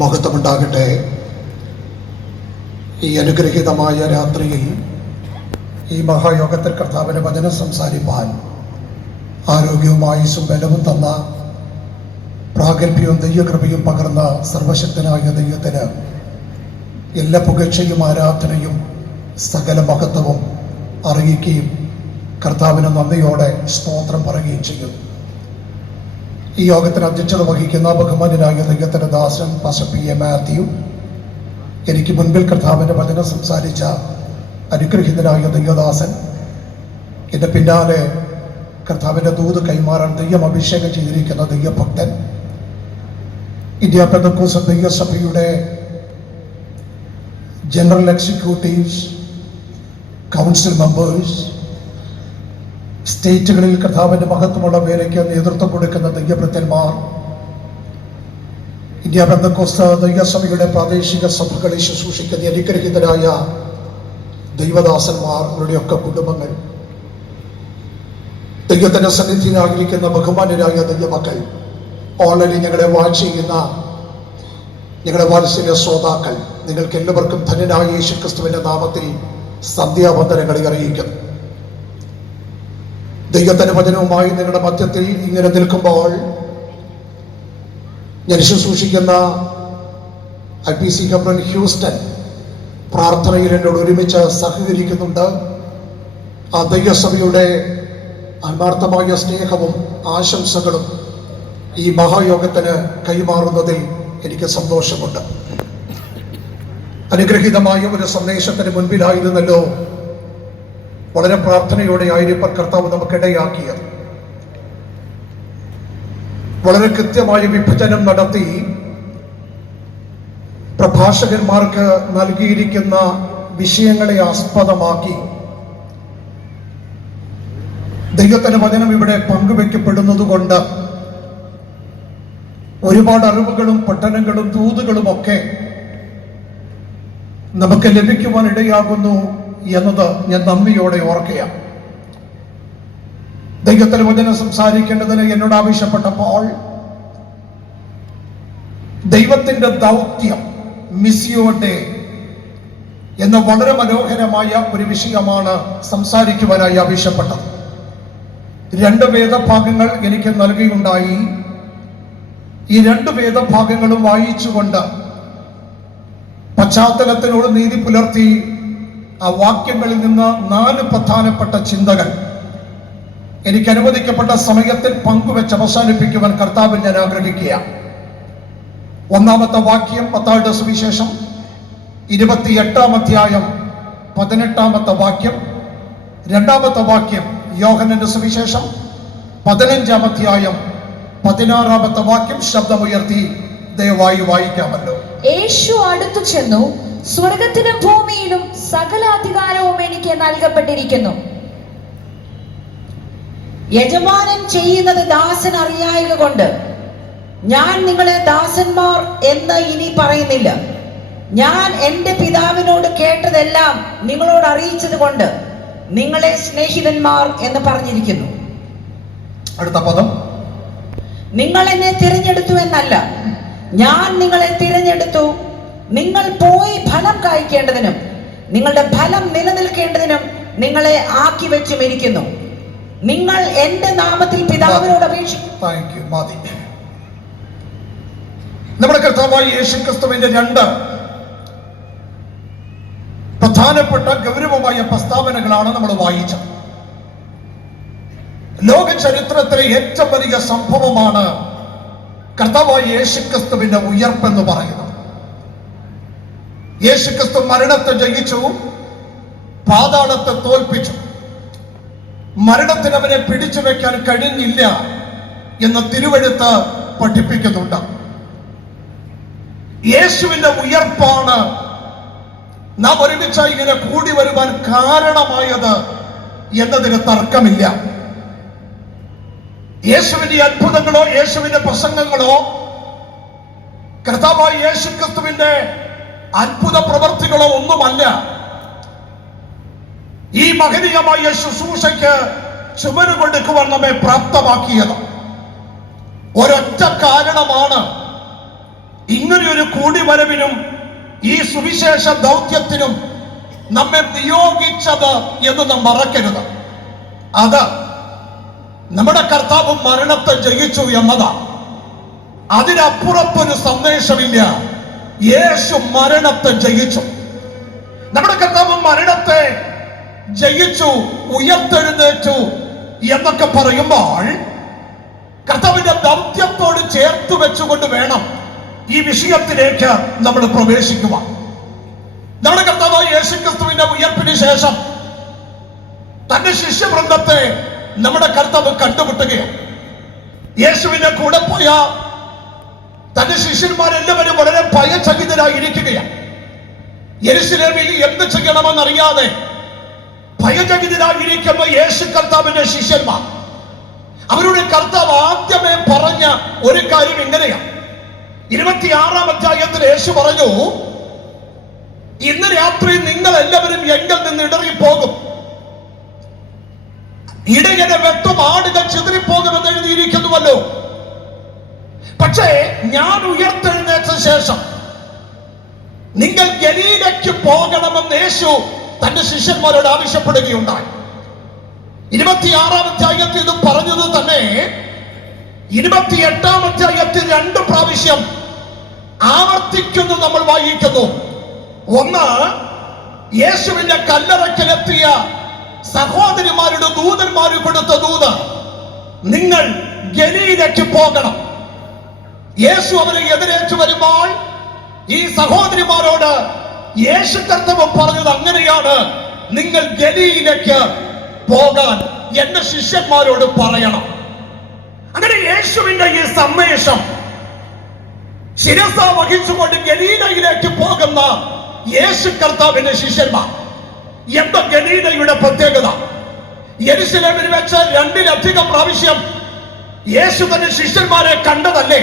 മഹത്വമുണ്ടാകട്ടെ. ഈ അനുഗ്രഹീതമായ രാത്രിയിൽ ഈ മഹായോഗത്തിൽ കർത്താവിൻ്റെ വചനം സംസാരിപ്പാൻ ആരോഗ്യവും ആയുസ്സും ബലവും തന്ന പ്രാഗൽഭ്യവും ദൈവകൃപയും പകർന്ന സർവശക്തനായ ദൈവത്തിന് എല്ലാ പുകഴ്ചയും ആരാധനയും സകല മഹത്വവും അറിയിക്കുകയും കർത്താവിന് നന്ദിയോടെ സ്തോത്രം പറയുകയും ചെയ്യുന്നു. ഈ യോഗത്തിന് അധ്യക്ഷത വഹിക്കുന്ന ബഹുമാന്യനായ ദൈവത്തിൻ്റെ ദാസൻ പാസ്റ്റർ P.A. മാത്യു, എനിക്ക് മുൻപിൽ കർത്താവിൻ്റെ വചനം സംസാരിച്ച അനുഗ്രഹീതനായ ദൈവദാസൻ, എൻ്റെ പിന്നാലെ കർത്താവിൻ്റെ ദൂത് കൈമാറാൻ ദൈവം അഭിഷേകം ചെയ്തിരിക്കുന്ന ദൈവഭക്തൻ, ഇന്ത്യ പെന്തക്കോസ്ത് ദൈവസഭയുടെ ജനറൽ എക്സിക്യൂട്ടീവ്സ്, കൗൺസിൽ മെമ്പേഴ്സ്, സ്റ്റേറ്റുകളിൽ കർത്താവിൻ്റെ മഹത്വമുള്ള വേലയ്ക്ക് നേതൃത്വം കൊടുക്കുന്ന ദൈവഭൃത്യന്മാർ, ഇന്ത്യ പെന്തക്കോസ്ത് ദൈവസഭയുടെ പ്രാദേശിക സഭകളിൽ ശുശ്രൂഷിക്കുന്ന അനുഗ്രഹീതരായ ദൈവദാസന്മാർ, അവരുടെയൊക്കെ കുടുംബങ്ങൾ, ദൈവത്തിൻ്റെ സന്നിധിയിലായിരിക്കുന്ന ബഹുമാന്യരായ ദൈവമക്കൾ, ഓൺലൈനിൽ ഞങ്ങളെ വാച്ച് ചെയ്യുന്ന ഞങ്ങളുടെ വാത്സല്യ ശ്രോതാക്കൾ, നിങ്ങൾക്ക് എല്ലാവർക്കും ധന്യനായ യേശുക്രിസ്തുവിൻ്റെ നാമത്തിൽ സന്ധ്യാവന്ദനങ്ങളെ അറിയിക്കുന്നു. ദൈവത്തിൻ്റെ വചനവുമായി നിങ്ങളുടെ മധ്യത്തിൽ ഇങ്ങനെ നിൽക്കുമ്പോൾ ഞാൻ ശുശ്രൂഷിക്കുന്ന IPC ഗവർണർ ഹ്യൂസ്റ്റൺ പ്രാർത്ഥനയിൽ എന്നോട് ഒരുമിച്ച് സഹകരിക്കുന്നുണ്ട്. ആ ദൈവസഭയുടെ ആത്മാർത്ഥമായ സ്നേഹവും ആശംസകളും ഈ മഹായോഗത്തിന് കൈമാറുന്നതിൽ എനിക്ക് സന്തോഷമുണ്ട്. അനുഗ്രഹീതമായ ഒരു സന്ദേശത്തിന് മുൻപിലായിരുന്നല്ലോ വളരെ പ്രാർത്ഥനയോടെ ആയിരിക്കാൻ കർത്താവ് നമുക്കിടയാക്കിയത്. വളരെ കൃത്യമായ വിഭജനം നടത്തി പ്രഭാഷകന്മാർക്ക് നൽകിയിരിക്കുന്ന വിഷയങ്ങളെ ആസ്പദമാക്കി ദൈവത്തിൻ്റെ വചനം ഇവിടെ പങ്കുവെക്കപ്പെടുന്നത് കൊണ്ട് ഒരുപാട് അറിവുകളും പഠനങ്ങളും ദൂതുകളും ഒക്കെ നമുക്ക് ലഭിക്കുവാൻ ഇടയാകുന്നു എന്നത് ഞാൻ നന്ദിയോടെ ഓർക്കുകയാണ്. ദൈവത്തിൻ്റെ വചനം സംസാരിക്കേണ്ടതിന് എന്നോട് ആവശ്യപ്പെട്ടപ്പോൾ ദൈവത്തിൻ്റെ ദൗത്യം, മിസ്സിയോ ഡേ എന്ന വളരെ മനോഹരമായ ഒരു വിഷയമാണ് സംസാരിക്കുവാനായി ആവശ്യപ്പെട്ടത്. 2 വേദഭാഗങ്ങൾ എനിക്ക് നൽകിയുണ്ടായി. ഈ 2 വേദഭാഗങ്ങളും വായിച്ചുകൊണ്ട് പശ്ചാത്തലത്തിനോട് നീതി പുലർത്തി ആ വാക്യങ്ങളിൽ നിന്ന് 4 പ്രധാനപ്പെട്ട ചിന്തകൾ എനിക്ക് അനുവദിക്കപ്പെട്ട സമയത്തിൽ പങ്കുവെച്ച് അവസാനിപ്പിക്കുവാൻ കർത്താവിൽ ഞാൻ ആഗ്രഹിക്കുകയാണ്. 1-ാമത്തെ വാക്യം മത്തായിയുടെ സുവിശേഷം 28-ാം അധ്യായം 18-ാമത്തെ വാക്യം. 2-ാമത്തെ വാക്യം യോഹന്നാന്റെ സുവിശേഷം 15-ാം അധ്യായം 16-ാമത്തെ വാക്യം. ശബ്ദമുയർത്തി ദയവായി വായിക്കാമല്ലോ. യേശു അടുത്തു ചെന്നു, സ്വർഗത്തിലും ഭൂമിയിലും സകല അധികാരവും എനിക്ക് നൽകപ്പെട്ടിരിക്കുന്നു. യജമാനൻ ചെയ്യുന്നത് ദാസൻ അറിയായക കൊണ്ട് ഞാൻ നിങ്ങളെ ദാസന്മാർ എന്ന് ഇനി പറയുന്നില്ല. ഞാൻ എൻ്റെ പിതാവിനോട് കേട്ടതെല്ലാം നിങ്ങളോട് അറിയിച്ചത് കൊണ്ട് നിങ്ങളെ സ്നേഹിതന്മാർ എന്ന് പറഞ്ഞിരിക്കുന്നു. അടുത്ത പദം, നിങ്ങൾ എന്നെ തിരഞ്ഞെടുത്തു എന്നല്ല, ഞാൻ നിങ്ങളെ തിരഞ്ഞെടുത്തു, നിങ്ങൾ പോയി ഫലം കായ്ക്കേണ്ടതിനും നിങ്ങളുടെ ഫലം നിലനിൽക്കേണ്ടതിനും നിങ്ങളെ ആക്കി വെച്ചും ഇരിക്കുന്നു. നിങ്ങൾ എന്റെ നാമത്തിൽ പിതാവിനോട് അപേക്ഷിക്കും. നമ്മുടെ കർത്താവായ യേശുക്രിസ്തുവിന്റെ 2 പ്രധാനപ്പെട്ട ഗൗരവമായ പ്രസ്താവനകളാണ് നമ്മൾ വായിച്ചത്. ലോക ചരിത്രത്തിലെ ഏറ്റവും വലിയ സംഭവമാണ് കർത്താവായ യേശുക്രിസ്തുവിന്റെ ഉയർപ്പെന്ന് പറയുന്നത്. യേശുക്രിസ്തു മരണത്തെ ജയിച്ചു, പാതാളത്തെ തോൽപ്പിച്ചു. മരണത്തിന് അവനെ പിടിച്ചു വെക്കാൻ കഴിഞ്ഞില്ല എന്ന് തിരുവെഴുത്ത് പഠിപ്പിക്കുന്നുണ്ട്. യേശുവിന്റെ ഉയർപ്പാണ് നാം ഒരുമിച്ച് ഇങ്ങനെ കൂടി വരുവാൻ കാരണമായത് എന്നതിന് തർക്കമില്ല. യേശുവിന്റെ അത്ഭുതങ്ങളോ യേശുവിന്റെ പ്രസംഗങ്ങളോ കർത്താവായ യേശുക്രിസ്തുവിന്റെ അത്ഭുത പ്രവർത്തികളോ ഒന്നുമല്ല ഈ മഹനീയമായ ശുശ്രൂഷയ്ക്ക് ചുമരുകൊടുക്കുവാൻ നമ്മെ പ്രാപ്തമാക്കിയത്. ഒരൊറ്റ കാരണമാണ് ഇങ്ങനെയൊരു കൂടിവരവിനും ഈ സുവിശേഷ ദൗത്യത്തിനും നമ്മെ നിയോഗിച്ചത് എന്ന് നാം മറക്കരുത്. അത് നമ്മുടെ കർത്താവ് മരണത്തെ ജയിച്ചു എന്നതാണ്. അതിനപ്പുറത്തൊരു സന്ദേശമില്ല. യേശു മരണത്തെ ജയിച്ചു. നമ്മുടെ കർത്താവ് മരണത്തെ ജയിച്ചു, ഉയർത്തെഴുന്നേറ്റു എന്നൊക്കെ പറയുമ്പോൾ കർത്താവിന്റെ ദൗത്യത്തോട് ചേർത്ത് വെച്ചുകൊണ്ട് വേണം ഈ വിഷയത്തിലേക്ക് നമ്മൾ പ്രവേശിക്കുവാൻ. നമ്മുടെ കർത്താവായ യേശുക്രിസ്തുവിന്റെ ഉയർപ്പിന് ശേഷം തന്റെ ശിഷ്യവൃന്ദത്തെ നമ്മുടെ കർത്താവ് കണ്ടുമുട്ടുകയാണ്. യേശുവിന്റെ കൂടെ പോയ തന്റെ ശിഷ്യന്മാരെല്ലാവരും വളരെ ഭയചകിതരായിരിക്കുകയാണ്. യെരുശലേമിൽ എന്ത് ചെയ്യണമെന്നറിയാതെ ഭയചകിതരായിരിക്കുന്ന യേശു കർത്താവിന്റെ ശിഷ്യന്മാർ, അവരുടെ കർത്താവ് ആദ്യമേ പറഞ്ഞ ഒരു കാര്യം ഇങ്ങനെയാണ്. 26-ാം അധ്യായത്തിൽ യേശു പറഞ്ഞു, ഇന്ന് രാത്രി നിങ്ങൾ എല്ലാവരും എങ്കിൽ നിന്ന് ഇടറിപ്പോകും, ഇടയനെ വെട്ടും, ആടുകൾ ചിതറിപ്പോകുമെന്ന് എഴുതിയിരിക്കുന്നുവല്ലോ. പക്ഷേ ഞാൻ ഉയർത്തെഴുന്നേറ്റ ശേഷം നിങ്ങൾ ഗലീലയ്ക്ക് പോകണമെന്ന് യേശു തന്റെ ശിഷ്യന്മാരോട് ആവശ്യപ്പെടുകയുണ്ടായി. 26-ാം അധ്യായത്തിൽ ഇത് പറഞ്ഞത് തന്നെ 28-ാം അധ്യായത്തിൽ 2 പ്രാവശ്യം ആവർത്തിക്കുന്നു നമ്മൾ വായിക്കുന്നു. ഒന്ന്, യേശുവിന്റെ കല്ലറയ്ക്കലെത്തിയ സഹോദരിമാരുടെ ദൂതന്മാര് കൊടുത്ത ദൂത്, നിങ്ങൾ ഗലീലയ്ക്ക് പോകണം. യേശു അവരെ എതിരേറ്റു വരുമ്പോൾ ഈ സഹോദരിമാരോട് യേശു കർത്താവ് പറഞ്ഞത് അങ്ങനെയാണ്, നിങ്ങൾ ഗലീലയ്ക്ക് പോകാൻ എന്റെ ശിഷ്യന്മാരോട് പറയണം. അങ്ങനെ യേശുവിന്റെ ഈ സന്ദേശം ശിരസ വഹിച്ചുകൊണ്ട് ഗലീലയിലേക്ക് പോകുന്ന യേശു കർത്താവിന്റെ ശിഷ്യന്മാർ. എന്താ ഗലീലയുടെ പ്രത്യേകത? യെരുശലേമിൽ വെച്ച് 2-ലധികം പ്രാവശ്യം യേശു തന്റെ ശിഷ്യന്മാരെ കണ്ടതല്ലേ,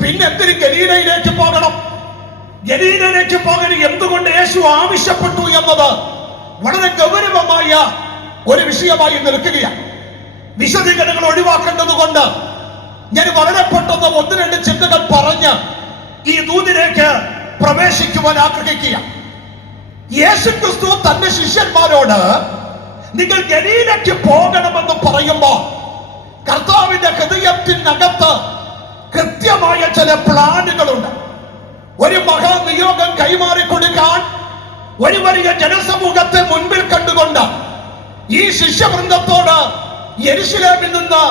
പിന്നെ എന്തിന് ഗലീലയിലേക്ക് പോകണം? ഗലീലയിലേക്ക് പോകാൻ എന്തുകൊണ്ട് യേശു ആവശ്യപ്പെട്ടു എന്നത് വളരെ ഗൗരവമായ ഒരു വിഷയമായി നിൽക്കുകയാണ്. വിശദീകരണങ്ങൾ ഒഴിവാക്കേണ്ടത് കൊണ്ട് ഞാൻ വളരെ പെട്ടെന്ന് 1-2 ചിന്തകൾ പറഞ്ഞ് ഈ ദൂതിലേക്ക് പ്രവേശിക്കുവാൻ ആഗ്രഹിക്കുക. യേശുക്രിസ്തു തന്റെ ശിഷ്യന്മാരോട് നിങ്ങൾ ഗലീലയ്ക്ക് പോകണമെന്ന് പറയുമ്പോൾ കർത്താവിന്റെ ഹൃദയത്തിനകത്ത് കൃത്യമായ ചില പ്ലാനുകളുണ്ട്. ഒരു മഹാനിയോഗം കൈമാറി കൊടുക്കാൻ ഒരു വലിയ ജനസമൂഹത്തെ മുൻപിൽ കണ്ടുകൊണ്ട് ഈ ശിഷ്യവൃന്ദത്തോട് യെരുശലേമിൽ നിന്ന്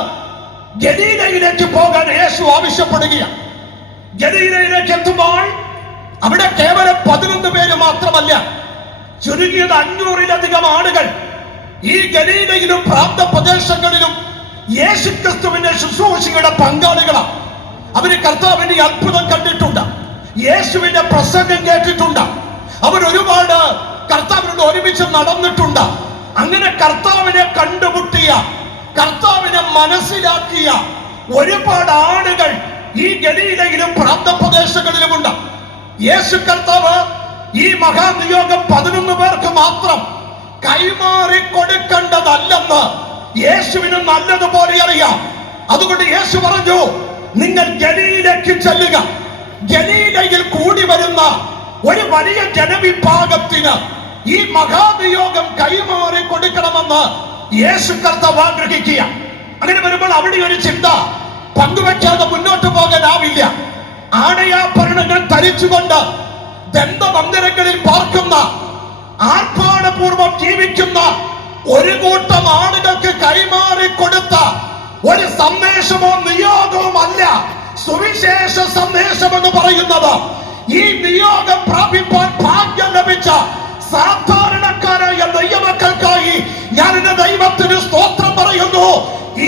ഗലീലയിലേക്ക് പോകാൻ യേശു ആവശ്യപ്പെടുകയാണ്. ഗലീലയിലേക്ക് എത്തുമ്പോൾ അവിടെ കേവലം 11 പേര് മാത്രമല്ല, ചുരുങ്ങിയത് 500-ലധികം ആളുകൾ ഈ ഗലീലയിലും പ്രാന്തപ്രദേശങ്ങളിലും യേശുക്രിസ്തുവിന്റെ ശുശ്രൂഷയുടെ പങ്കാളികളാണ്. അവര് കർത്താവിന്റെ അത്ഭുതം കണ്ടിട്ടുണ്ട്, യേശുവിന്റെ പ്രസംഗം കേട്ടിട്ടുണ്ട്, അവർ ഒരുപാട് കർത്താവിനോട് ഒരുമിച്ച് നടന്നിട്ടുണ്ട്. അങ്ങനെ കർത്താവിനെ കണ്ടുമുട്ടിയ, കർത്താവിനെ മനസ്സിലാക്കിയ ഒരുപാട് ആളുകൾ ഈ ഗലീലയിലും പ്രാന്തപ്രദേശങ്ങളിലുമുണ്ട്. യേശു കർത്താവ് ഈ മഹാനിയോഗം 11 പേർക്ക് മാത്രം കൈമാറി കൊടുക്കേണ്ടതല്ലെന്ന് യേശുവിന് നല്ലതുപോലെ അറിയാം. അതുകൊണ്ട് യേശു പറഞ്ഞു, നിങ്ങൾ ഗലീലയ്ക്ക് ചെല്ലുക. ഗലീലയിൽ കൂടി വരുന്ന ഒരു വലിയ ജനവിഭാഗത്തിന് ഈ മഹാനിയോഗം കൈമാറി കൊടുക്കണമെന്ന് യേശു കർത്താവ് ആഗ്രഹിക്കുക. അങ്ങനെ വരുമ്പോൾ അവിടെ ഒരു ചിന്ത പങ്കുവെക്കാതെ മുന്നോട്ട് പോകാനാവില്ല. ആടയാഭരണങ്ങൾ ധരിച്ചുകൊണ്ട് ദന്തമന്ദിരങ്ങളിൽ പാർക്കുന്ന, ആർഭാടപൂർവം ജീവിക്കുന്ന ഒരു കൂട്ടം ആളുകൾക്ക് കൈമാറി കൊടുത്ത ഒരു സന്ദേശമോ നിയോഗവും അല്ല സുവിശേഷ സന്ദേശം എന്ന് പറയുന്നത്. ഈ നിയോഗം പ്രാപിപ്പാൻ ഭാഗ്യം ലഭിച്ച സാധാരണക്കാരായ ദൈവമക്കൾക്കായി ഞാൻ എന്റെ ദൈവത്തിന് സ്തോത്രം പറയുന്നു.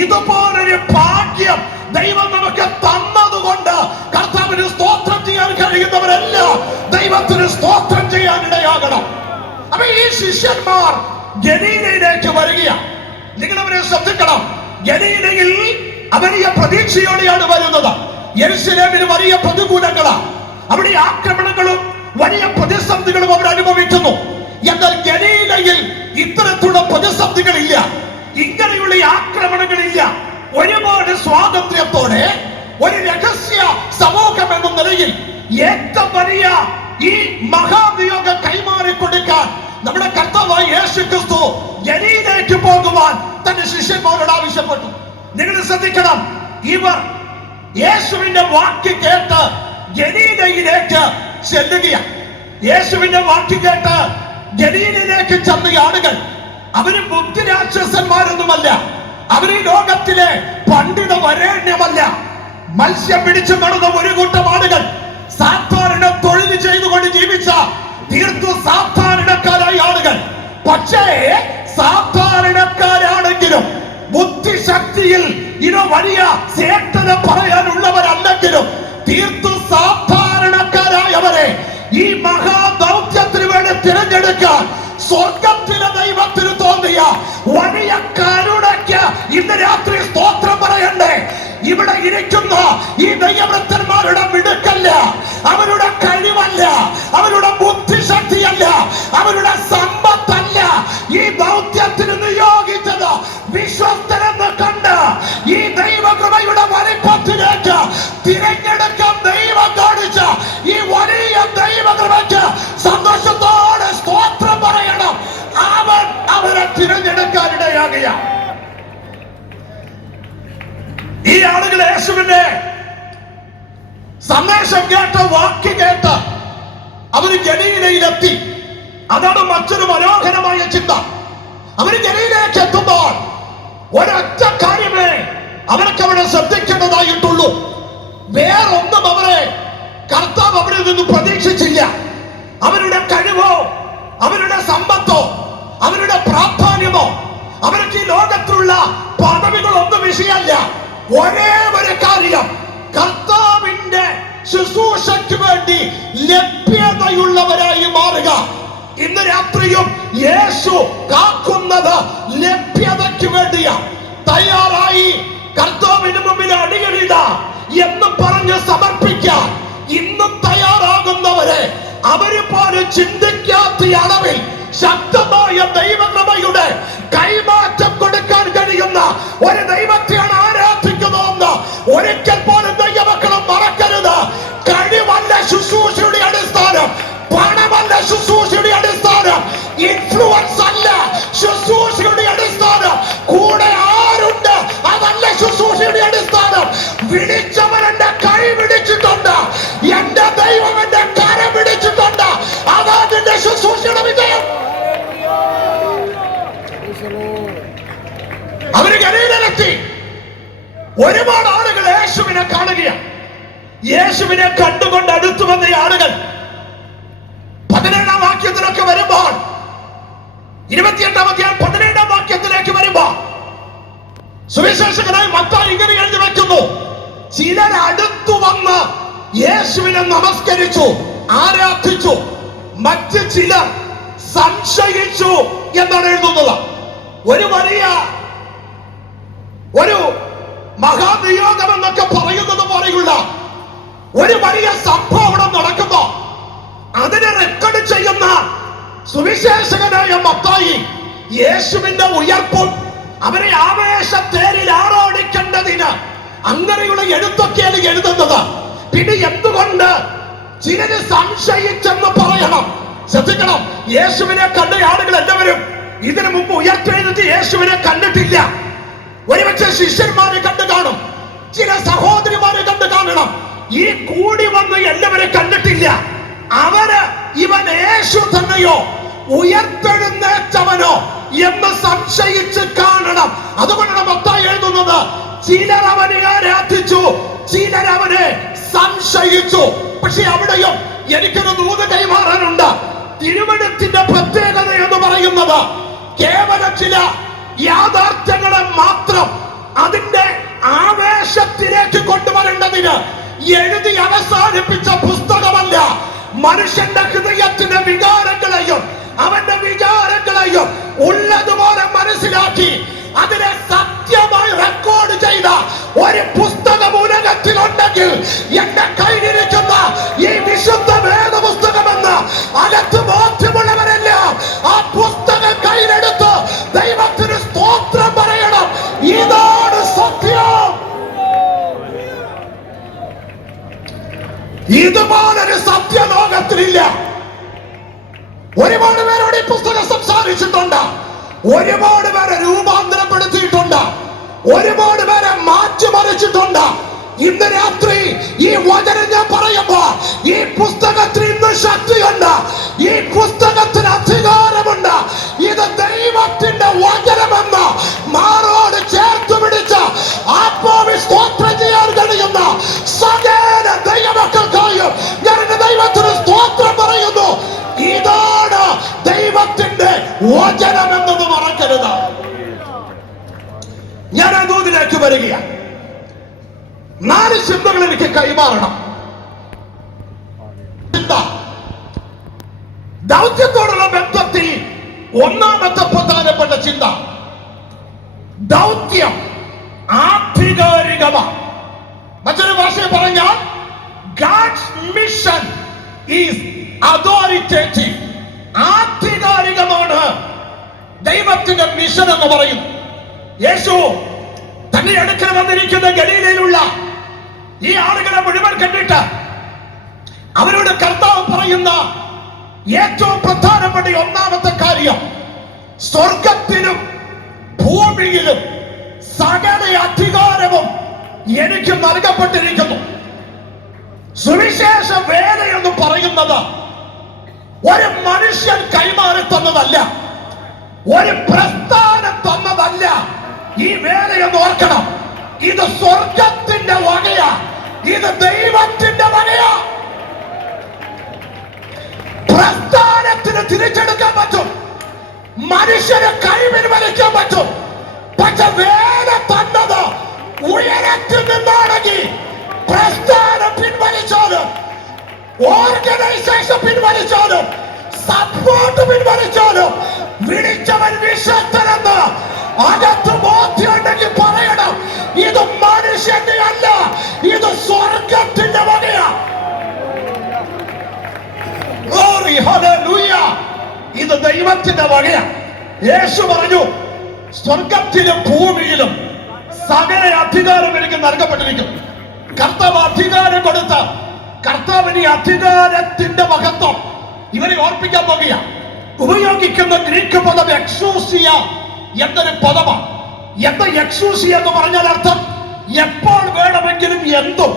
ഇതുപോലൊരു ഭാഗ്യം ദൈവം നമുക്ക് തന്നതുകൊണ്ട് കർത്താവിന് സ്തോത്രം ചെയ്യാൻ കഴിയുന്നവരെല്ലാം ദൈവത്തിന് സ്തോത്രം ചെയ്യാൻ ഇടയാകണം. അപ്പൊ ഈ ശിഷ്യന്മാർ ഗലീലയിലേക്ക് വരികയാണ്. നിങ്ങൾ അവരെ ശ്രദ്ധിക്കണം. ഗലീലയിൽ വലിയ പ്രതീക്ഷയോടെയാണ് വരുന്നത്. യെരുശലേമിന് വലിയ പ്രതികൂലങ്ങളാണ്, അവിടെ ആക്രമണങ്ങളും വലിയ പ്രതിസന്ധികളും അവർ അനുഭവിക്കുന്നു. എന്നാൽ ഗലീലയിൽ ഇത്തരത്തിലുള്ള പ്രതിസന്ധികളില്ല, ഇങ്ങനെയുള്ള ആക്രമണങ്ങളില്ല. ഒരുപാട് സ്വാതന്ത്ര്യത്തോടെ ഒരു രഹസ്യ സമൂഹം എന്ന നിലയിൽ ഏറ്റവും വലിയ ഈ മഹാനിയോഗം കൈമാറി കൊടുക്കാൻ നമ്മുടെ കർത്താവായ യേശു ക്രിസ്തു ഗലീലയിലേക്ക് പോകുവാൻ തന്റെ ശിഷ്യന്മാരോട് ആവശ്യപ്പെട്ടു. നിങ്ങൾ ശ്രദ്ധിക്കണം, ഇവർ യേശുവിന്റെ വാക്ക് കേട്ട് ഗലീലയിലേക്ക് ചെല്ലുകയാണ്. യേശുവിന്റെ വാക്ക് കേട്ട് ഗലീലയിലേക്ക് ചെന്ന ആളുകൾ അവര് ബുദ്ധിരാക്ഷസന്മാരൊന്നുമല്ല, അവര് ഈ ലോകത്തിലെ പണ്ഡിത വരേണ്യമല്ല. മത്സ്യം പിടിച്ചു നടന്ന ഒരു കൂട്ടം ആളുകൾ, സാധാരണ തൊഴിൽ ചെയ്തുകൊണ്ട് ജീവിച്ച തീർത്തു സാധാരണക്കാരായ ആളുകൾ. പക്ഷേ സാധാരണക്കാരാണെങ്കിലും ബുദ്ധിശക്തിയിൽ ഇത് വലിയ ചേട്ടന പറയാനുള്ളവരല്ലെങ്കിലും തീർത്തു സാധാരണക്കാരായവരെ ഈ മഹാദൗത്യത്തിന് വേണ്ടി തിരഞ്ഞെടുക്കാൻ സ്വർഗത്തിലെ ദൈവത്തിന് തോന്നിയ വലിയ കരുണയ്ക്ക് ഇന്ന് രാത്രി സ്തോത്രം പറയണ്ടേ. ഇവിടെ ഇരിക്കുന്ന ഈ ദൈവവൃത്തന്മാരുടെ മിടുക്കല്ല, അവരുടെ കഴിവല്ല, അവരുടെ ബുദ്ധിശക്തിയല്ല, അവരുടെ സമ്പത്തല്ല ഈ ദൗത്യത്തിന് നിയോഗിച്ചത്. വിശ്വസ്തരെന്ന് കണ്ട് ഈ ദൈവകൃപയുടെ വലിപ്പത്തിലേക്ക് തിരഞ്ഞെടുക്കാൻ ദൈവം കാണിച്ച ഈ വലിയ ദൈവകൃപയ്ക്ക് സന്തോഷത്തോടെ സ്തോത്രം പറയണം. അവൻ അവരെ തിരഞ്ഞെടുക്കാനിടയാകിയ ഈ ആളുകൾ യേശുവിന്റെ സന്ദേശം കേട്ട് വാക്ക് കേട്ട് അവര് ഗലീലയിലെത്തി. അതാണ് മറ്റൊരു മനോഹരമായ ചിന്ത. അവര് ഗലീലയിലേക്ക് എത്തുമ്പോൾ ഒരൊറ്റ കാര്യമേ അവർക്ക് അവിടെ ശ്രദ്ധിക്കേണ്ടതായിട്ടുള്ളൂ. വേറൊന്നും അവരെ കർത്താവ് അവരിൽ നിന്ന് പ്രതീക്ഷിച്ചില്ല. അവരുടെ കഴിവോ അവരുടെ സമ്പത്തോ അവരുടെ പ്രാധാന്യമോ അവർക്ക് ഈ ലോകത്തിലുള്ള പദവികളൊന്നും വിഷയമല്ല. ഒരേ ഒരു കാര്യം, കർത്താവിന്റെ ശുശ്രൂഷയ്ക്ക് വേണ്ടി ലഭ്യതയുള്ളവരായി മാറുക. ഇന്ന് രാത്രിയും യേശു കാക്കുന്നത് ലഭ്യതയ്ക്ക് വേണ്ടിയാണ്. തയ്യാറായി കർത്താവിന് മുമ്പിൽ അടിയണിട എന്ന് പറഞ്ഞ് സമർപ്പിക്കാൻ ഇന്നും തയ്യാറാകുന്നവരെ അവര് പോലും ചിന്തിക്കാത്ത അളവിൽ ശക്തമായ ദൈവകൃപയുടെ കൈമാറ്റം കൊടുക്കാൻ കഴിയുന്ന ഒരു ദൈവത്തെയാണ് ആരാധിക്കുന്നതെന്ന് ഒരിക്കൽ പോലും ദൈവമക്കളും മറക്കരുത്. കഴിവല്ല ശുശ്രൂഷയുടെ അടിസ്ഥാനം, പണമല്ല ശുശ്രൂഷയുടെ അടിസ്ഥാനം, ഇൻഫ്ലുവൻസ് അല്ല ശുശ്രൂഷയുടെ അടിസ്ഥാനം, കൂടെ ആരുണ്ട് അതല്ല ശുശ്രൂഷയുടെ അടിസ്ഥാനം. വിളിച്ചവൻ എന്റെ കൈ പിടിച്ചിട്ടുണ്ട്, എന്റെ ദൈവം എന്റെ കരം പിടിച്ചിട്ടുണ്ട്, അതാ നിന്റെ ശുശ്രൂഷയുടെ വിജയം. അവര് ഗലീലയിലെത്തി. ഒരുപാട് ആളുകൾ യേശുവിനെ കാണുകയാണ്. യേശുവിനെ കണ്ടുകൊണ്ട് അടുത്തു വന്ന ആളുകൾ 17 വാക്യത്തിലൊക്കെ വരുമ്പോൾ 28 വാക്യത്തിലേക്ക് വരുമ്പോൾ സുവിശേഷകനായി മത്തായി ഇങ്ങനെ എഴുതി വെക്കുന്നു: ചിലർ അടുത്തു വന്ന് യേശുവിനെ നമസ്കരിച്ചു, ആരാധിച്ചു, മറ്റ് ചിലർ സംശയിച്ചു എന്നാണ് എഴുതുന്നത്. ഒരു മഹാനിയോഗം എന്നൊക്കെ പറയുന്നത് പോലെയുള്ള ഒരു വലിയ സംഭവം നടക്കുമ്പോ അതിനെ റെക്കോർഡ് ചെയ്യുന്ന സുവിശേഷകനായ മത്തായി യേശുവിന്റെ ഉയർപ്പും അവരെ ആവേശത്തേരിൽ ആറോടിക്കേണ്ടതിന് അങ്ങനെയുള്ള എഴുത്തൊക്കെയാണ് എഴുതുന്നത്. പിന്നെ എന്തുകൊണ്ട് ചിലര് സംശയിച്ചെന്ന് പറയണം? ശ്രദ്ധിക്കണം, യേശുവിനെ കണ്ട ആളുകൾ എല്ലാവരും ഇതിനു മുമ്പ് ഉയർത്തെഴുന്നേറ്റ് യേശുവിനെ കണ്ടിട്ടില്ല. ഒരുപക്ഷെ ശിഷ്യന്മാരെ കണ്ടു കാണും, ചില സഹോദരിമാരെ കണ്ടു കാണണം. ഈ കൂടി വന്ന് എല്ലാവരും കണ്ടിട്ടില്ല. അവര് ഇവൻ യേശു തന്നെയോ ഉയർത്തെഴുന്നേറ്റവനോ എന്ന് സംശയിച്ച് കാണണം. അതുകൊണ്ടാണ് മത്തായി എഴുതുന്നത്: ചിലർ അവനെ ആരാധിച്ചു, ചിലർ അവനെ സംശയിച്ചു. പക്ഷെ അവിടെയും എനിക്കൊരു ദൂത് കൈമാറാനുണ്ട്. തിരുവഴുത്തിന്റെ പ്രത്യേകത എന്ന് പറയുന്നത് കേവലം ചില യാഥാർത്ഥ്യങ്ങളെ മാത്രം അതിന്റെ ആവേശത്തിലേക്ക് കൊണ്ടുവരേണ്ടതിന് എഴുതി അവസാനിപ്പിച്ച പുസ്തകമല്ല. മനുഷ്യന്റെ ഹൃദയത്തിന്റെ വികാരങ്ങളെയും അവന്റെ വിചാരങ്ങളെയും ഉള്ളതുപോലെ മനസ്സിലാക്കി അതിനെ സത്യമായി റെക്കോർഡ് ചെയ്ത ഒരു പുസ്തകം ഉലകത്തിലുണ്ടെങ്കിൽ എന്റെ കയ്യിലിരിക്കുന്ന ഈ വിശുദ്ധ വേദ പുസ്തകമെന്ന് അകത്ത് ബോധ്യമുള്ളവരെല്ലാം ആ പുസ്തകം കയ്യിലെടുത്ത് ദൈവത്തിന് സ്തോത്രം പറയണം. ഇതാണ് സത്യം. ഈ ഇതുപോലൊരു സത്യലോകത്തിലില്ല. ഒരുപാട് പേരോട് ഈ പുസ്തകം സംസാരിച്ചിട്ടുണ്ട്. ഒരുപാട് പേരെ രൂപാന്തരപ്പെടുത്തിയിട്ടുണ്ട്. ഒരുപാട് പേരെ മാറ്റിമറിച്ചിട്ടുണ്ട്. ഇന്ന് രാത്രി ഈ വചനം ഞാൻ പറയുമ്പോ ഈ പുസ്തകത്തിന് ഇന്ന് ശക്തിയുണ്ട്. ഈ പുസ്തകത്തിന് അധികാരമുണ്ട്. ഇത് ദൈവത്തിന്റെ വചനമെന്ന് മാറോട് ചേർത്ത് പിടിച്ച് ആത്മാവിൽ സ്തോത്രം ചെയ്യാൻ കഴിയുന്ന സകല ദൈവമക്കൾക്കായും ഞാൻ എന്റെ ദൈവത്തിന് സ്തോത്രം പറയുന്നു. ഇതാണ് ദൈവത്തിന്റെ വചനമെന്നത് മറക്കരുത്. ഞാൻ അതോതിലേക്ക് വരികയാണ്. 4 ചിന്തകൾ എനിക്ക് കൈമാറണം. ചിന്ത ദൗത്യത്തോടുള്ള ബന്ധത്തിൽ ഒന്നാമത്തെ പ്രധാനപ്പെട്ട ചിന്ത, ദൗത്യം ആധികാരികമാണ്. മറ്റൊരു ഭാഷയിൽ പറഞ്ഞാൽ God's mission is authoritative. ആധികാരികമാണ് ദൈവത്തിന്റെ മിഷൻ എന്ന് പറയുന്നു. യേശു തന്നെ അടുക്കൽ വന്നിരിക്കുന്ന ഗലീലയിലുള്ള ഈ ആളുകളെ മുഴുവൻ കണ്ടിട്ട് അവരോട് കർത്താവ് പറയുന്ന ഏറ്റവും പ്രധാനപ്പെട്ട ഒന്നാമത്തെ കാര്യം, സ്വർഗത്തിലും ഭൂമിയിലും സകല അധികാരവും എനിക്ക് നൽകപ്പെട്ടിരിക്കുന്നു. സുവിശേഷ വേല എന്ന് പറയുന്നത് ഒരു മനുഷ്യൻ കൈമാറി തന്നതല്ല, ഒരു പ്രസ്ഥാനം തന്നതല്ല. ഈ വേലയെന്ന് ഓർക്കണം, ഇത് സ്വർഗത്തിന്റെ വകയാ, ഇത് ദൈവത്തിന്റെ വകയാ. പ്രസ്ഥാനത്തിന് തിരിച്ചെടുക്കാൻ പറ്റും, മനുഷ്യന് കൈപിൻവലിക്കാൻ പറ്റും. പക്ഷെ വേല തന്നത് ഉയരത്തിൽ നിന്നാണെങ്കിൽ പ്രസ്ഥാനം പിൻവലിച്ചാലും ഓർഗനൈസേഷൻ പിൻവലിച്ചാലും സപ്പോർട്ട് പിൻവലിച്ചാലും വിളിച്ചവൻ വിശ്വസ്തനെന്ന് അകത്ത് ബോധ്യമുണ്ടെങ്കിൽ പറയണം, ഇത് മനുഷ്യന്റെ അല്ല, ഇത് സ്വർഗത്തിന്റെ വകയാ. ഇത് ദൈവത്തിന്റെ വകയാ. യേശു പറഞ്ഞു, സ്വർഗത്തിലും ഭൂമിയിലും സകല അധികാരം എനിക്ക് നൽകപ്പെട്ടിരിക്കുന്നു. കർത്താവ് അധികാരം കൊടുത്ത കർത്താവിന് അധികാരത്തിന്റെ മഹത്വം ഇവരെ ഓർപ്പിക്കാൻ പോകുക. ഉപയോഗിക്കുന്ന ഗ്രീക്ക് പദം എക്സൂസിയ എന്നൊരു പദമാണ്. എന്താ എക്സൂസിയ എന്ന് പറഞ്ഞാൽ അർത്ഥം എപ്പോൾ വേണമെങ്കിലും എന്തും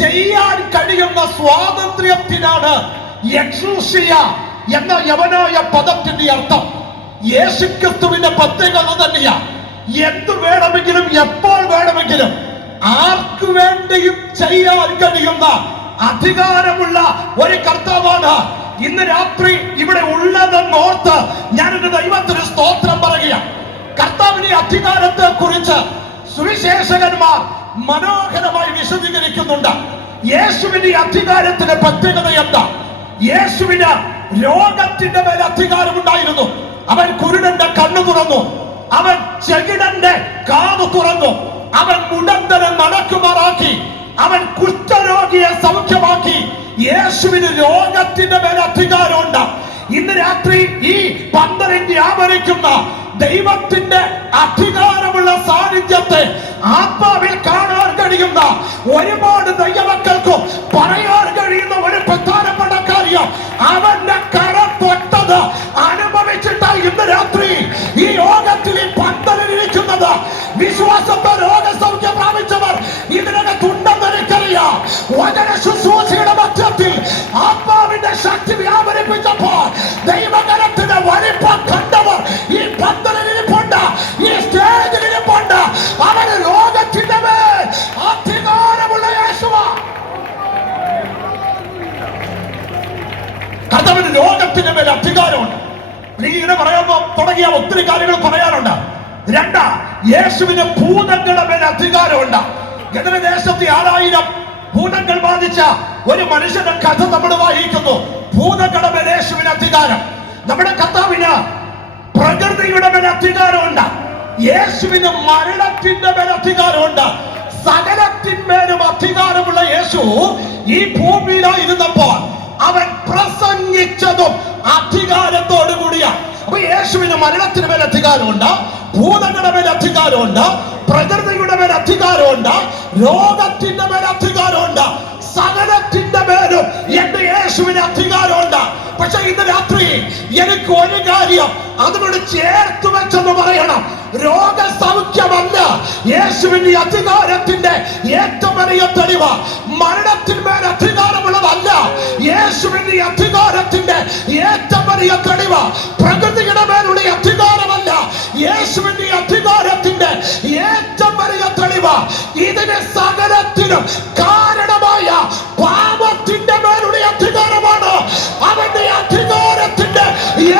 ചെയ്യാൻ കഴിയുന്ന സ്വാതന്ത്ര്യത്തിനാണ് എക്സൂസിയ എന്ന യവനായ പദത്തിന്റെ അർത്ഥം. യേശുക്രിസ്തുവിന്റെ പ്രത്യേകത തന്നെയാ. എന്ത് വേണമെങ്കിലും എപ്പോൾ വേണമെങ്കിലും ആർക്കു വേണ്ടിയും ചെയ്യാൻ കഴിയുന്ന അധികാരമുള്ള ഒരു കർത്താവാണ് ഇന്ന് രാത്രി ഇവിടെ ഉള്ളതെന്നോർത്ത് ഞാൻ എന്റെ ദൈവത്തിന് സ്തോത്രം പറയുക. കർത്താവിന്റെ അധികാരത്തെ കുറിച്ച് സുവിശേഷകന്മാർ മനോഹരമായി വിശദീകരിക്കുന്നുണ്ട്. യേശുവിന്റെ അധികാരത്തിന്റെ പ്രത്യേകത എന്താ? യേശുവിന് രോഗത്തിന്റെ മേൽ അധികാരമുണ്ടായിരുന്നു. അവൻ കുരുടന്റെ കണ്ണു തുറന്നു, അവൻ ചെകിടന്റെ കാതു തുറന്നു, അവൻ മുടന്തനെ നടക്കുമാറാക്കി, അവൻ കുഷ്ഠരോഗിയെ സൗഖ്യമാക്കി. യേശുവിന് രോഗത്തിന്റെ മേൽ അധികാരമുണ്ട്. ഇന്ന് രാത്രി ഈ 12 ആവരിക്കുന്ന ദൈവത്തിന്റെ അധികാരമുള്ള സാന്നിധ്യത്തെ ആത്മാവിൽ കാണാൻ കഴിയുന്ന ഒരുപാട് ദൈവമക്കൾക്കും പറയാൻ കഴിയുന്ന ഒരു പ്രധാനപ്പെട്ട കാര്യം, അവന്റെ കരം തൊട്ടത് അനുഭവിച്ചിട്ട് ഇന്ന് രാത്രി ഈ യോഗത്തിൽ ഈ 12 ഇരിക്കുന്നത് വിശ്വാസത്തെ രോഗസൗഖ്യം പ്രാപിച്ചവർ ഇതിനകത്തുണ്ടെന്ന് എനിക്കറിയാം. വചന ശുശ്രൂഷയുടെ മധ്യത്തിൽ ആത്മാവിന്റെ ശക്തി വ്യാപരിപ്പിച്ചപ്പോൾ ദൈവകരത്തിന്റെ വലിപ്പം കണ്ടവർ ഈ 12 ഇരിപ്പുണ്ട്, ഈ സ്റ്റേജിൽ ഇരിപ്പുണ്ട്. അവന് രോഗത്തിന്റെ മേൽ അധികാരമുള്ള യേശുവാ. കർത്താവിന് രോഗത്തിന്റെ മേൽ അധികാരമുണ്ട്. ഇങ്ങനെ പറയുമ്പോ തുടങ്ങിയ ഒത്തിരി കാര്യങ്ങൾ പറയാനുണ്ട്. 2, യേശുവിന് ഭൂതങ്ങളുടെ മേൽ അധികാരമുണ്ട്. ദേശത്തെ 6000 ഭൂതങ്ങൾ ബാധിച്ച ഒരു മനുഷ്യന്റെ കഥ നമ്മൾ വായിക്കുന്നു. ഭൂതങ്ങളുടെ മേൽ യേശുവിന് അധികാരം. നമ്മുടെ കർത്താവിന് പ്രകൃതിയുടെ മേൽ അധികാരമുണ്ട്. യേശുവിന് മരണത്തിന്റെ മേൽ അധികാരമുണ്ട്. സകലത്തിന്മേലും അധികാരമുള്ള യേശു ഈ ഭൂമിയിലായിരുന്നപ്പോൾ അവൻ പ്രസംഗിച്ചതും അധികാരത്തോടു കൂടിയാണ്. അപ്പൊ യേശുവിന് മരണത്തിന് മേൽ അധികാരമുണ്ട്, ഭൂതങ്ങളുടെ മേൽ അധികാരമുണ്ട്, പ്രകൃതിയുടെ മേൽ അധികാരമുണ്ട്, രോഗത്തിന്റെ മേൽ അധികാരമുണ്ട്, സകലത്തിന്റെ മേലും എന്റെ യേശുവിന് അധികാരമുണ്ട്. പക്ഷെ ഇന്ന് രാത്രി എനിക്ക് ഒരു കാര്യം അതിനോട് ചേർത്ത് വെച്ചെന്ന് പറയണം. രോഗസൗഖ്യമല്ല യേശുവിന്റെ അധികാരത്തിന്റെ ഏറ്റവും വലിയ തെളിവ്. മരണത്തിന്മേൽ അധികാരമുള്ളതല്ല യേശുവിന്റെ അധികാരത്തിന്റെ ഏറ്റവും വലിയ തെളിവ്. പ്രകൃതിയുടെ മേലുള്ള അധികാരമല്ല യേശുവിന്റെ അധികാരത്തിന്റെ ഏറ്റവും വലിയ തെളിവ്. ഇതിന് സകലത്തിനും കാരണമായ പാപത്തിന്റെ മേലുള്ള അധികാരമാണ് അവന്റെ അധികാരത്തിന്റെ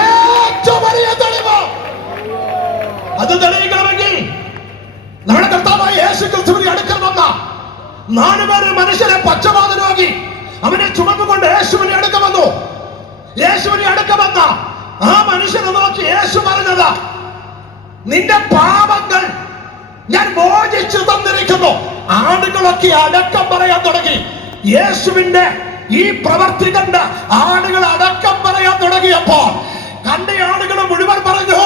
ഏറ്റവും വലിയ തെളിവ്. അത് തെളിയിക്കണമെങ്കിൽ നമ്മുടെ കർത്താവായ യേശു ക്രിസ്തുവിന്റെ അടുക്കൽ വന്ന 4 പേര് മനുഷ്യരെ പക്ഷപാത രോഗി അവനെ ചുമന്നുകൊണ്ട് യേശുവിന്റെ അടുക്കൽ വന്നു. യേശുവിന്റെ അടുക്കൽ വന്ന ആ മനുഷ്യനെ നോക്കി യേശു പറഞ്ഞത്, നിന്റെ പാപങ്ങൾ ഞാൻ മോചിച്ചു തന്നിരിക്കുന്നു. ആളുകളൊക്കെ അടക്കം പറയാൻ തുടങ്ങി. യേശുവിന്റെ ഈ പ്രവർത്തി കണ്ട് ആളുകൾ അടക്കം പറയാൻ തുടങ്ങിയപ്പോൾ കണ്ട ആളുകൾ മുഴുവൻ പറഞ്ഞു,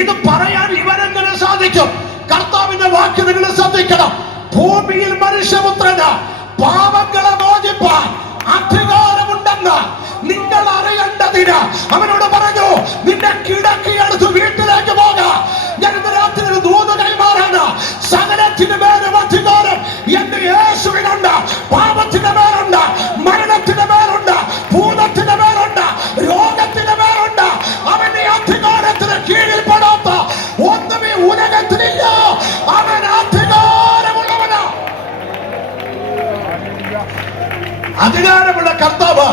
ഇത് പറയാൻ ഇവനെങ്ങനെ സാധിക്കും? കർത്താവിന്റെ വാക്ക് നിങ്ങൾ ശ്രദ്ധിക്കണം. ഭൂമിയിൽ മനുഷ്യപുത്രന് പാപങ്ങളെ മോചിപ്പാൻ അധികാരമുണ്ടെന്ന് നിങ്ങൾ അറിയേണ്ടതിന് അവനോട് പറഞ്ഞു, നിന്റെ കിടക്കിയെടുത്ത് വീട്ടിലേക്ക് പോകാം. ഞാൻ ഇന്ന് രാത്രി ഒരു ദൂത് കൈമാറാണ്. സകലത്തിന് മേലും അധികാരം എന്റെ യേശുവിനുണ്ട്. പാപത്തിന്റെ മേലുണ്ട്, മരണത്തിന്റെ മേലുണ്ട്, ഭൂതത്തിന്റെ മേലുണ്ട്, രോഗത്തിന്റെ മേലുണ്ട്. അവന്റെ അധികാരത്തിന് കീഴിൽപ്പെടാത്ത ഒന്നും ഈ ഉലകത്തിലില്ല. അവൻ അധികാരമുള്ളവനാ. അധികാരമുള്ള കർത്താവ്,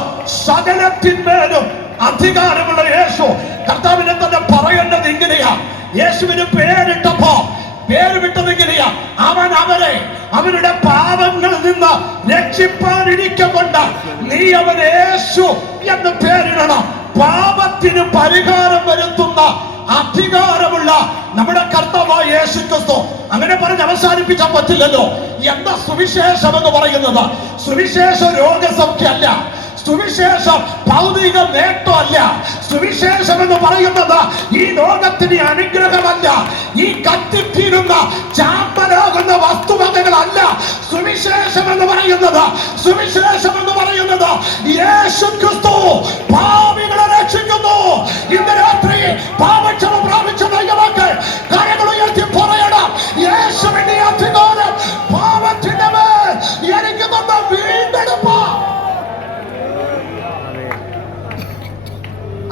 സകലത്തിന്മേലും അധികാരമുള്ള യേശു. കർത്താവിനെ തന്നെ പറയേണ്ടത് ഇങ്ങനെയാ. യേശുവിന് പേരിട്ടപ്പോ പേര് വിട്ടത് ഇങ്ങനെയാ, അവൻ അവരെ അവരുടെ പാപങ്ങളിൽ നിന്ന് രക്ഷിപ്പാനിരിക്കൊണ്ട് നീ അവൻ യേശു എന്ന് പേരിടണം. പാപത്തിന് പരിഹാരം വരുത്തുന്ന അധികാരമുള്ള നമ്മുടെ കർത്താവായ യേശു ക്രിസ്തു. അങ്ങനെ പറഞ്ഞ് അവസാനിപ്പിക്കാൻ പറ്റില്ലല്ലോ. എന്താ സുവിശേഷം എന്ന് പറയുന്നത്? സുവിശേഷം രോഗസൗഖ്യമല്ല, സുവിശേഷം ഭൗതിക നേട്ടമല്ല. സുവിശേഷം എന്ന് പറയുന്നത് ഈ ലോകത്തിന് അനുഗ്രഹമല്ല, ഈ കത്തിത്തീരുന്ന ചാമ്പലാകുന്ന വസ്തുവകകളല്ല. സുവിശേഷം എന്ന് പറയുന്നത് യേശു ക്രിസ്തു പാപികളെ രക്ഷിക്കുന്നു. ഇന്ന് രാത്രി പാപക്ഷമ പ്രാപിച്ച ദൈവമക്കൾ കരങ്ങൾ ഉയർത്തി പറയണം, യേശുവിന്റെ അധികാരം പാപത്തിന്റെ മേൽ എനിക്ക് തന്ന വീണ്ടെടുപ്പ്.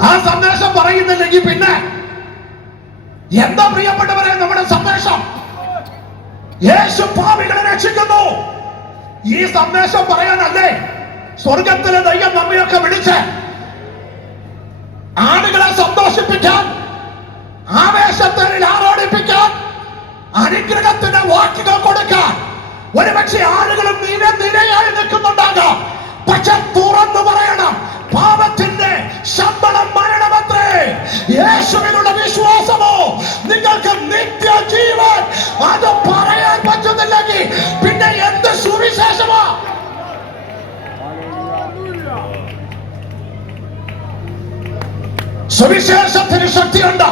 ആ സന്ദേശം പറയുന്നില്ലെങ്കിൽ പിന്നെ എന്താ പ്രിയപ്പെട്ടവരെ നമ്മുടെ സന്ദേശം? യേശു പാപികളെ രക്ഷിക്കുന്നു. ഈ സന്ദേശം പറയാനല്ലേ സ്വർഗത്തിലെ ദൈവം നമ്മയൊക്കെ വിളിച്ച് ആളുകളെ സന്തോഷിപ്പിക്കാൻ, ആവേശത്തിൽ ആരോടിപ്പിക്കാൻ, അനുഗ്രഹത്തിന്റെ വാക്കുകൾ കൊടുക്കാൻ. ഒരുപക്ഷെ ആളുകളും നിരയായി നിൽക്കുന്നുണ്ടാകാം. പക്ഷെ തുറന്നു പറയണം, പാപത്തിന്റെ ശമ്പളം മരണമത്രേ. യേശുവിനുള്ള വിശ്വാസമോ നിങ്ങൾക്ക് നിത്യജീവൻ. അത് പറയാൻ പറ്റുന്നില്ലെങ്കിൽ പിന്നെ എന്ത് സുവിശേഷമാ? സുവിശേഷത്തിന് ശക്തിയുണ്ട്.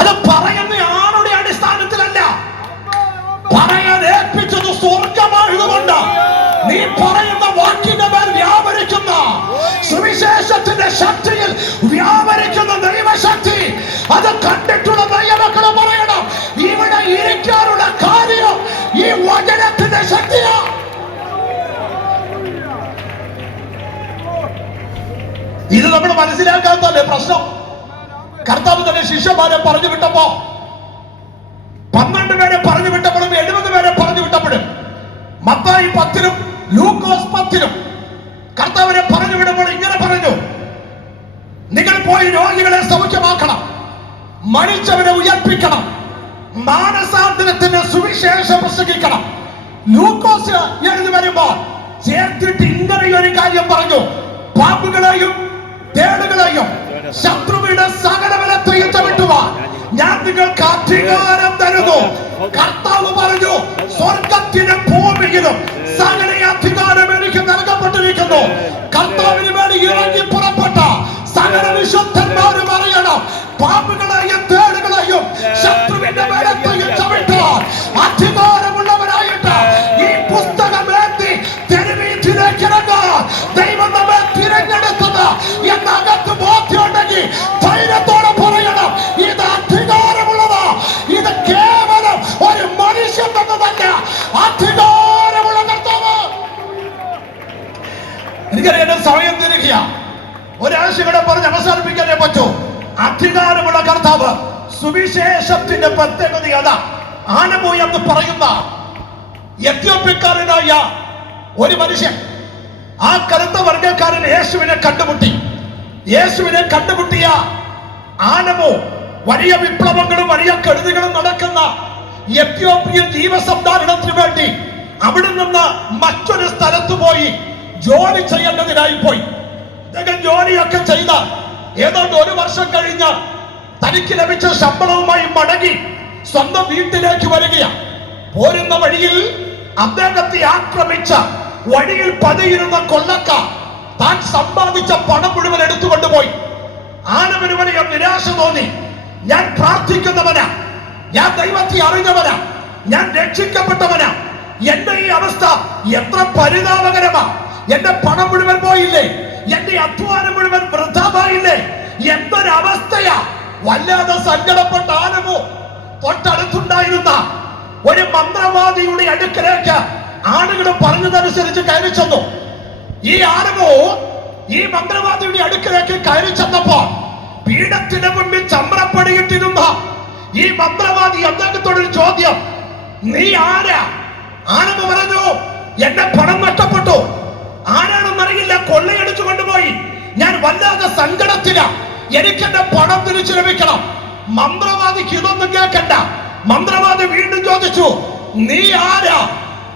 അത് പറയുന്ന ആളുടെ അടിസ്ഥാനത്തിലല്ല, പറയാൻ ഏൽപ്പിച്ചത് സ്വർഗമായതുകൊണ്ട് നീ പറയുന്ന വാക്കിന്റെ മേൽ വ്യാപരിക്കുന്ന സുവിശേഷത്തിന്റെ ശക്തിയിൽ വ്യാപരിക്കുന്ന ദൈവശക്തി, അത് കണ്ടിട്ടുള്ള ദൈവമക്കളെ പറയണം, ഇവിടെ ഇരിക്കാനുള്ള കാര്യം ഈ വചനത്തിന്റെ ശക്തിയാ. ഇത് നമ്മൾ മനസ്സിലാക്കാത്തല്ലേ പ്രശ്നം. കർത്താവ് തന്നെ ശിഷ്യന്മാരെ പറഞ്ഞു വിട്ടപ്പോ 12 പേരെ പറഞ്ഞു വിട്ടപ്പോഴും 70 പേരെ പറഞ്ഞു വിട്ടപ്പോഴും മത്തായി 10-ലും ലൂക്കോസ് 10-ലും കർത്താവിനെ പറഞ്ഞു വിടുമ്പോൾ ഇങ്ങനെ പറഞ്ഞു, നിങ്ങൾ പോയി രോഗികളെ സൗഖ്യമാക്കണം, മരിച്ചവരെ ഉയർപ്പിക്കണം, മാനസാന്തരത്തിന്റെ സുവിശേഷം പ്രസംഗിക്കണം. ലൂക്കോസ് എഴുതി വരുമ്പോൾ ചേർത്തിട്ട് ഇങ്ങനെ ഒരു കാര്യം പറഞ്ഞു, പാമ്പുകളെയും തേളുകളെയും ശത്രുവിന്റെ സകല ബലത്തെയും ചവിട്ടുവാൻ ഞാൻ നിങ്ങൾക്ക് അധികാരം തരുന്നു. കർത്താവ് പറഞ്ഞു, സ്വർഗത്തിനും ഭൂമിയിലും സകല അധികാരം എനിക്ക് നൽകപ്പെട്ടിരിക്കുന്നു. കർത്താവിന് വേണ്ടി ഇറങ്ങി പുറപ്പെട്ട സകല വിശുദ്ധന്മാരും അറിയണം, പാമ്പുകളെയും തേളുകളെയും ശത്രുവിന്റെ ബലത്തെയും ചവിട്ടാൻ അധികാരമുള്ളവരായിട്ട് ഈ പുസ്തകം എനിക്കറിയാം സമയം തിരിക്കുക. ഒരാഴ്ച കൂടെ പറഞ്ഞ് അവസാനിപ്പിക്കാനേ പറ്റൂ. അധികാരമുള്ള കർത്താവ്. സുവിശേഷത്തിന്റെ പ്രത്യേകത അതാ. ആനമോ എന്ന് പറയുന്ന എത്യോപ്യക്കാരനായ ഒരു മനുഷ്യൻ, ആ കറുത്ത വർഗക്കാരൻ യേശുവിനെ കണ്ടുമുട്ടി. യേശുവിനെ കണ്ടുമുട്ടിയ ആനമോ വലിയ വിപ്ലവങ്ങളും വലിയ കെടുതികളും നടക്കുന്ന എത്യോപ്യൻ ജീവസന്ധാരണത്തിന് വേണ്ടി അവിടെ നിന്ന് മറ്റൊരു സ്ഥലത്ത് പോയി ജോലി ചെയ്യേണ്ടതിനായി പോയി. അദ്ദേഹം ജോലിയൊക്കെ ചെയ്ത ഏതാണ്ട് 1 വർഷം കഴിഞ്ഞ് തനിക്ക് ലഭിച്ച ശമ്പളവുമായി മടങ്ങി സ്വന്തം വീട്ടിലേക്ക് വരികയാണ്. പോരുന്ന വഴിയിൽ അദ്ദേഹത്തെ ആക്രമിച്ച വഴിയിൽ പതിയിരുന്ന കൊള്ളക്കാർ താൻ സമ്പാദിച്ച പണം മുഴുവൻ എടുത്തുകൊണ്ടുപോയി. ആനവന് വലിയ നിരാശ തോന്നി. ഞാൻ പ്രാർത്ഥിക്കുന്നവനാ, ഞാൻ ദൈവത്തെ അറിഞ്ഞവനാ, ഞാൻ രക്ഷിക്കപ്പെട്ടവനാ. എന്റെ ഈ അവസ്ഥ എത്ര പരിതാപകരമാ. എന്റെ പണം മുഴുവൻ പോയില്ലേ, എന്റെ അധ്വാനം മുഴുവൻ വൃഥാവായില്ലേ, എന്തൊരവസ്ഥയാ. വല്ലാതെ സങ്കടപ്പെട്ട ആനമോ തൊട്ടടുത്തുണ്ടായിരുന്ന ഒരു മന്ത്രവാദിയുടെ അടുക്കലേക്ക് ആളുകൾ പറഞ്ഞതനുസരിച്ച് കയറി ചെന്നു. ഈ ആനമോ ഈ മന്ത്രവാദിയുടെ അടുക്കലേക്ക് കയറി ചെന്നപ്പോ പീഠത്തിന് മുമ്പിൽ ചമ്രപ്പടിയിട്ടിരുന്ന ഈ മന്ത്രവാദി അദ്ദേഹത്തോടൊരു ചോദ്യം, നീ ആരാ? ആനമോ പറഞ്ഞു, എന്റെ പണം നഷ്ടപ്പെട്ടു, ആരാണെന്നറിയില്ല, കൊള്ളയടിച്ചു കൊണ്ടുപോയി, ഞാൻ വല്ലാതെ സങ്കടത്തിലാ, എനിക്ക് എന്റെ പണം തിരിച്ചു ലഭിക്കണം. മന്ത്രവാദിക്ക് ഇതൊന്നും കേൾക്കണ്ട. മന്ത്രവാദി വീണ്ടും ചോദിച്ചു, നീ ആരാ?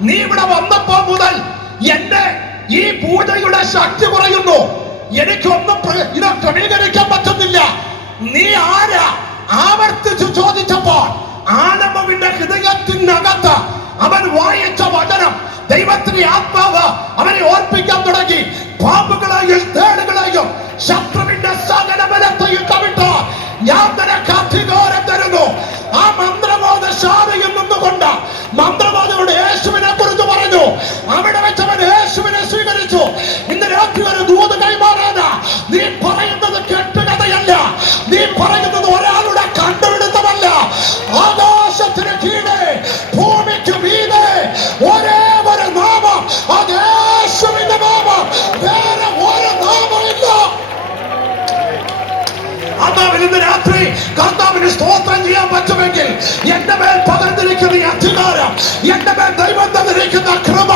നീ ഇവിടെ വന്നപ്പോ മുതൽ എന്റെ ഈ പൂജയുടെ ശക്തി കുറയുന്നു, എനിക്കൊന്നും ഇത് ക്രമീകരിക്കാൻ പറ്റുന്നില്ല, നീ ആരാ? ആവർത്തിച്ചു ചോദിച്ചപ്പോൾ ആനന്ദവിന്റെ ഹൃദയത്തിനകത്ത് അവൻ വായിച്ച വചനം, ദൈവത്തിന്റെ ആത്മാവ് അവനെ ഓർപ്പിക്കാൻ തുടങ്ങി. പാമ്പുകളെയും തേളുകളെയും ശത്രുവിന്റെ സകല ബലത്തെയും കവിട്ട് ഞാൻ നിനക്ക് അധികാരം തരുന്നു. ആ മന്ത്രവാദശാലയിൽ നിന്നുകൊണ്ട് മന്ത്രവാദിയോട് യേശുവിനെ കുറിച്ച് പറഞ്ഞു. അവിടെ വെച്ച് അവൻ യേശുവിനെ സ്വീകരിച്ചു. ഇന്ന് രാത്രി ഒരു ദൂത് കൈമാറാനാ. നീ പറയുന്നത് കെട്ടുകഥയല്ല, നീ പറയുന്നത് ഒരാളുടെ കണ്ടുപിടുത്തമല്ല. ആകാശത്തിന് കീഴെ ഭൂമിക്ക് മീതെ ഒരേ ഒരു നാമം, അത് യേശുവിന്റെ നാമം, വേറെ ഒരു നാമമില്ല. ഇന്ന് രാത്രി കർത്താവിന് സ്തോത്രം ചെയ്യാൻ പറ്റുമെങ്കിൽ എന്റെ മേൽ പകർന്നിരിക്കുന്ന ഈ അധികാരം, എന്റെ മേൽ ദൈവം തന്നിരിക്കുന്ന കൃപ,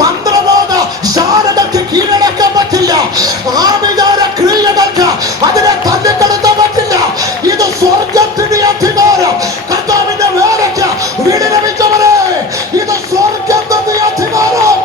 മന്ത്രവാദ ശാരദയ്ക്ക് കീഴടക്കാൻ പറ്റില്ല. ആഭിചാര ക്രിയകൾക്ക് അതിനെ തല്ലിക്കെടുത്താൻ പറ്റില്ല. ഇത് സ്വർഗത്തിന്റെ അധികാരം. കർത്താവിന്റെ വേലയ്ക്ക് വീട് ലഭിച്ചവരെ, ഇത് സ്വർഗത്തിന്റെ അധികാരം.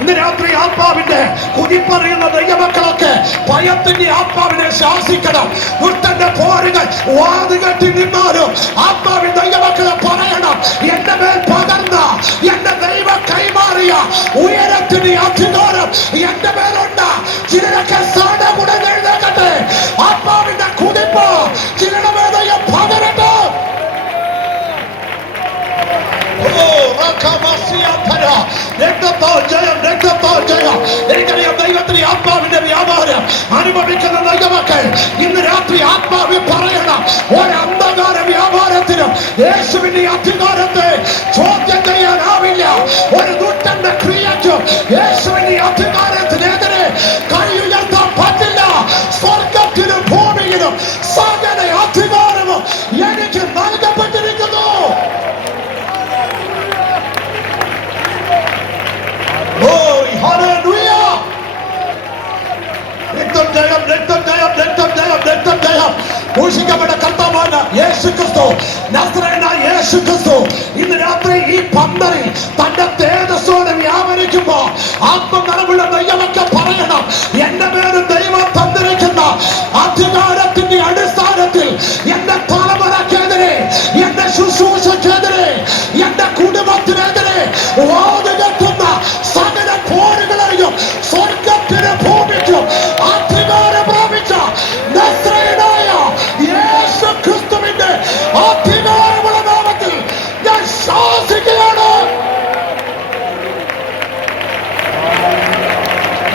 ഇന്ന് രാത്രി ആത്മാവിന്റെ കുതിപ്പറിയുന്ന ദൈവമക്കളൊക്കെ ഭയത്തിന്റെ ആത്മാവിനെ ശാസിക്കണം. ദുഷ്ടന്റെ പോരുകൾ വാതുകെട്ടി നിന്നാലും ആത്മാവിന്റെ ദൈവമക്കളെ പറയണം, എന്റെ മേൽ പകർന്ന എന്റെ ദൈവം കൈമാറിയ ഉയരത്തിന്റെ അധികാരം എന്റെ മേലുണ്ട്. ചിലരൊക്കെ സാടകൂടെ എഴുന്നേക്കട്ടെ. ആത്മാവിന്റെ കുതിപ്പ് ചിലരുടെ മേൽ ദൈവം പകരട്ടെ. എനിക്കറിയാം ദൈവത്തിന്റെ ആത്മാവിന്റെ വ്യാപാരം അനുഭവിക്കുന്ന ദൈവമക്കൾ ഇന്ന് രാത്രി ആത്മാവിൽ പറയണം, ഒരു അന്ധകാര വ്യാപാരത്തിനും യേശുവിന്റെ അധികാരത്തെ ചോദ്യം ചെയ്യാനാവില്ല. ഒരു ദുഷ്ടന്റെ ക്രിയയ്ക്കും യേശുവിന്റെ അധികാരത്തിനെതിരെ കൈ ഉയർത്താൻ പറ്റില്ല. സ്വർഗത്തിനും ഭൂമിയിലും സകല അധികാരവും എനിക്ക് നൽകപ്പെട്ടിരിക്കുന്നു. ഘോഷിക്കപ്പെട്ട കർത്താവാണ് യേശു ക്രിസ്തു, നസ്രയനായ യേശു ക്രിസ്തു. ഇന്ന് രാത്രി ഈ പന്തലിൽ തന്റെ തേജസ്സോടെ വ്യാപരിക്കുമ്പോ ആത്മനിറവുള്ള ദൈവമൊക്കെ പറയണം, എന്റെ പേര് ദൈവം തന്നിരിക്കുന്ന അധികാരത്തിന്റെ അടിസ്ഥാനത്തിൽ എന്റെ തലമുറക്കെതിരെ, എന്റെ ശുശ്രൂഷക്കെതിരെ, എന്റെ കുടുംബത്തിനെതിരെ വാതുകെട്ടുന്ന സകല പോരുകളെയും സ്വർഗത്തിന് ഭൂമിക്കും അധികാരം പ്രാപിച്ച നസ്രയനായ യേശു ക്രിസ്തുവിന്റെ അധികാരമുള്ള നാമത്തിൽ ഞാൻ ശാസിക്കുകയാണ്.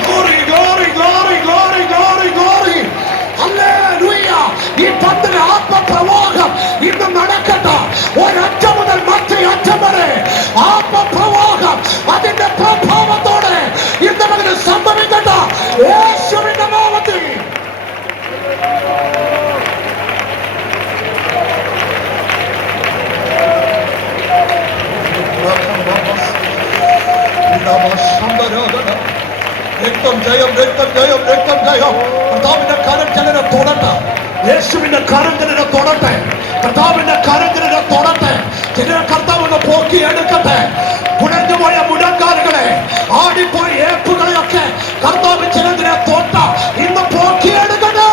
Glory, glory, glory, glory, glory, glory. Hallelujah. ഈ പന്തിന് ആത്മപ്രവാഹം ഇന്ന് നടക്കട്ടെ. ഒരൊറ്റ മുതൽ മധ്യ അറ്റം വരെ ആത്മപ്രവാഹം അതിന്റെ പ്രഭാവത്തോടെ ഇന്നലെ സംഭവിക്കട്ട യേശുവിന്റെ നാമത്തിൽ. രക്തം ജയം, രക്തം ജയം, രക്തം ജയം. കർത്താവിന്റെ കരം ജനനെ തൊടട്ടെ, യേശുവിന്റെ കരം ജനനെ തൊടട്ടെ, കർത്താവിന്റെ കരം ജനനെ തൊടട്ടെ. ജനനെ കർത്താവ് ഒന്ന് പോക്കി എടുക്കട്ടെ. കുടഞ്ഞുപോയ മുടങ്കാലുകളെ, ആടിപ്പോയ ഏപ്പുകളെയൊക്കെ കർത്താവ് ജനത്തിനെ തൊട്ട ഇന്ന് പോക്കി എടുക്കട്ടെ.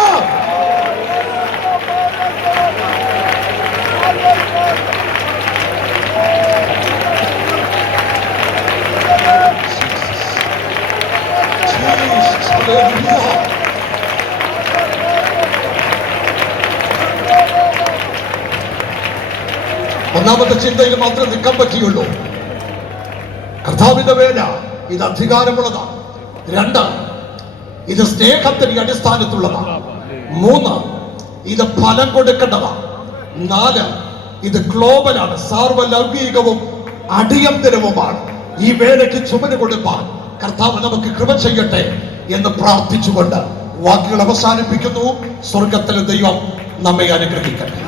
ഒന്നാമത്തെ ചിന്തയിൽ മാത്രം നിൽക്കാൻ പറ്റിയുള്ളൂ. കർത്താവിന്റെ വേല ഇത് അധികാരമുള്ളതാണ്. 2, ഇത് സ്നേഹത്തിന്റെ അടിസ്ഥാനത്തുള്ളതാണ്. 3, ഇത് ഫലം കൊടുക്കേണ്ടതാണ്. 4, ഇത് ഗ്ലോബലാണ്, സാർവലൗകികവും അടിയന്തരവുമാണ്. ഈ വേലയ്ക്ക് ചുമന് കൊടുപ്പാൻ കർത്താവ് നമുക്ക് കൃപ ചെയ്യട്ടെ എന്ന് പ്രാർത്ഥിച്ചുകൊണ്ട് വാക്കുകൾ അവസാനിപ്പിക്കുന്നു. സ്വർഗത്തിലെ ദൈവം നമ്മെ അനുഗ്രഹിക്കട്ടെ.